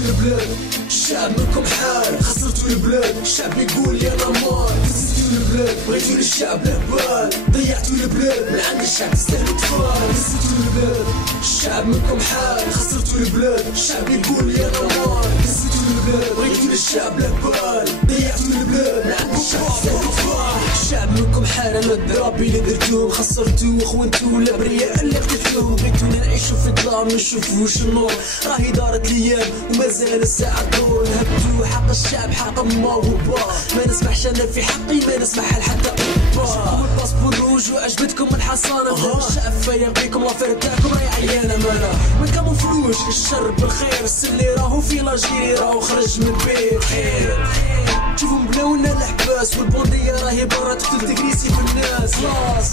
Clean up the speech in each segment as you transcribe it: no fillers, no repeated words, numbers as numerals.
نسيتوا البلاد، الشعب منكم حال، خسرتوا البلاد، الشعب يقول يا نمار. نسيتوا البلاد، بغيتوا للشعب لهبال، ضيعتوا البلاد، من عند الشعب تستاهلوا تفال. نسيتوا البلاد، الشعب منكم حال، خسرتوا البلاد، الشعب يقول يا نمار. نسيتوا البلاد، بغيتوا للشعب لهبال، ضيعتوا البلاد، من عند الشعب تستاهلوا تفال. الشعب منكم حال، انا الدرابي اللي درتوهم، خسرتوه خوانتوه الابرياء اللي قتلتوهم. بغيتونا نعيشو في الظلام ما نشوفوش النور، راهي دارت الايام ومازال الساعه تدور. نهبتو حق الشعب حق امه وبا، ما نسمحش انا في حقي، ما نسمح لحتى با. جبتكم الباسبور روج وعجبتكم الحصانه، الشعب فايق بيكم لافير تاعكم راهي عيانه مالا. ما نكمفلوش الشر بالخير، السلي راهو في لاجيري راهو خرج من البيت خير. شوفهم بلاونا الحباس والبوندية راهي برا تقتل تكريسي في الناس. خلاص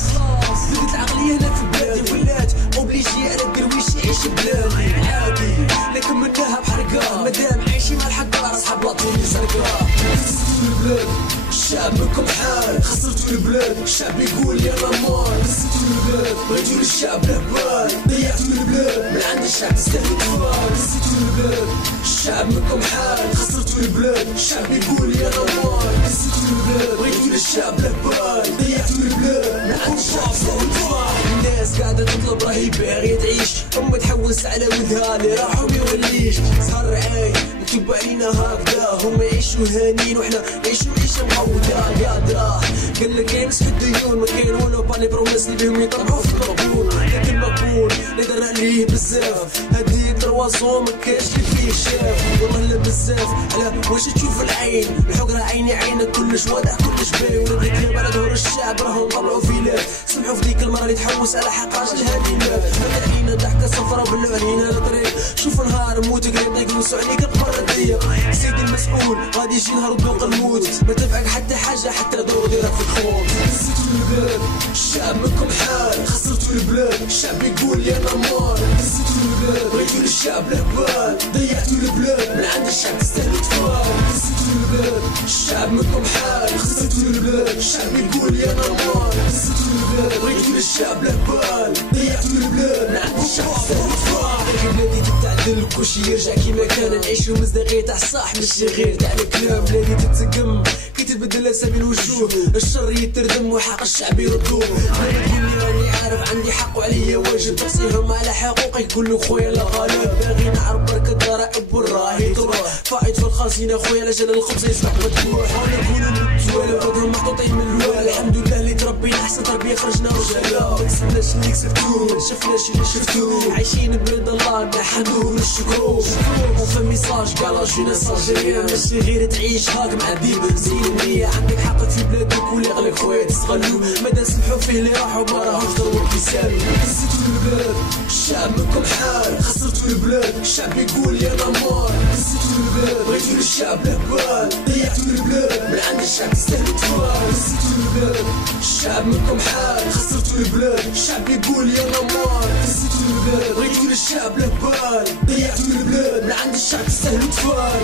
بدت العقلية هنا في بلادي، ولات اوبليجي على الدرويش يعيش بلادي عادي، لكن مناها بحرقة مادام عايشين مع الحقار اصحاب لاطين سرقة. نسيتوا البلاد، الشعب منكم حال، خسرتوا البلاد، الشعب يقول يا نمار. نسيتوا البلاد، بغيتوا للشعب لهبال، ضيعتوا البلاد، من عند الشعب تستاهلوا تفال. نسيتوا البلاد، الشعب منكم حال، خسرتوا البلاد، الشعب يقول يا نمار. نسيتوا البلاد، بغيتوا للشعب لهبال، ضيعتوا البلاد، من عند الشعب تستاهلوا تفال. الناس قاعدة تطلب راهي باغية تعيش، أما تحوس على ولدها اللي راحوا ما يوليش. سهر عاي مكتوب علينا هكذا، هما يعيشوا هانين وحنا نعيشوا عيشة معودة. يا دراه قال لك يمسح الديون، ما كاين والو بالي بروميس اللي بهم يطلعوا في المقبول. لكن المقبول اللي دار عليه بزاف، هادي تروازون ما كاينش اللي فيه شاف. والله لا بزاف على واش تشوف العين، الحقرة عيني عينك كلش واضح كلش باين. ولاد الكلاب على ظهور الشعب راهم طلعوا فيلات، سمحوا في ديك المرة اللي تحوس على حقاش الهدينات. هذا علينا ضحكة صفرا وبلعوا علينا الطريق، شوف نهار موت قريب يقوسوا عليك بقرة الضيق. سيدي المسؤول غادي يجي نهار ذوق الموت، ما تنفعك حتى حاجة حتى دور ديرك في الخوض. نسيتوا البلاد، الشعب منكم حال، خسرتوا البلاد، الشعب يقول يا نمار. نسيتوا البلاد، بغيتوا للشعب لهبال، ضيعتوا البلاد، من عند الشعب تستاهلوا تفال. نسيتوا البلاد، الشعب منكم حال، خسرتوا البلاد، الشعب يقول يا نمار. نسيتوا البلاد، بغيتوا للشعب لهبال، ضيعتوا البلاد، من عند الشعب تستاهلوا تفال. بلادي تتعدل كلشي يرجع كيما كان، نعيشو مصداقية تاع الصح ماشي غير تاع الكلام. بلادي تتسقم كي تتبدل اسامي الوجوه، الشر يتردم وحق الشعب يردوه. ما تقولي راني عارف عندي حق وعليا واجب، تقصيهم على حقوقي كل خويا لا غالب. باغي نعرف برك الضرائب والراهي تروح، فايت في الخزينة خويا لاجل الخبز يسمح مذبوح. وانا نكونو متوالى بدهم محطوطين من الوالد، الحمد لله اللي تربينا احسن تربية خرجنا رجاله. ما كسبناش اللي كسبتوه، ما شفناش اللي شفتوه، عايشين برضا الله نحمدوه ونشكروه. وفي ميساج قال جيناس الجيريان، ماشي غير تعيش هاك مع ديب زين النية. عندك حق في بلادك واللي غلق خويا تستغلو، مادا سمحوا فيه اللي راحوا ما راهوش ضروري كيسالو. نسيتوا البلاد، الشعب منكم حال، خسرتوا البلاد، الشعب يقول يا نمار. نسيتوا البلاد، بغيتوا للشعب لهبال، ضيعتوا البلاد، من عند الشعب تستاهلوا تفال. نسيتوا البلاد، الشعب منكم حال، خسرتوا البلاد، الشعب يقول يا نمار. نسيتوا البلاد، بغيتوا للشعب لهبال، ضيعتوا البلاد، من عند الشعب تستاهلوا تفال.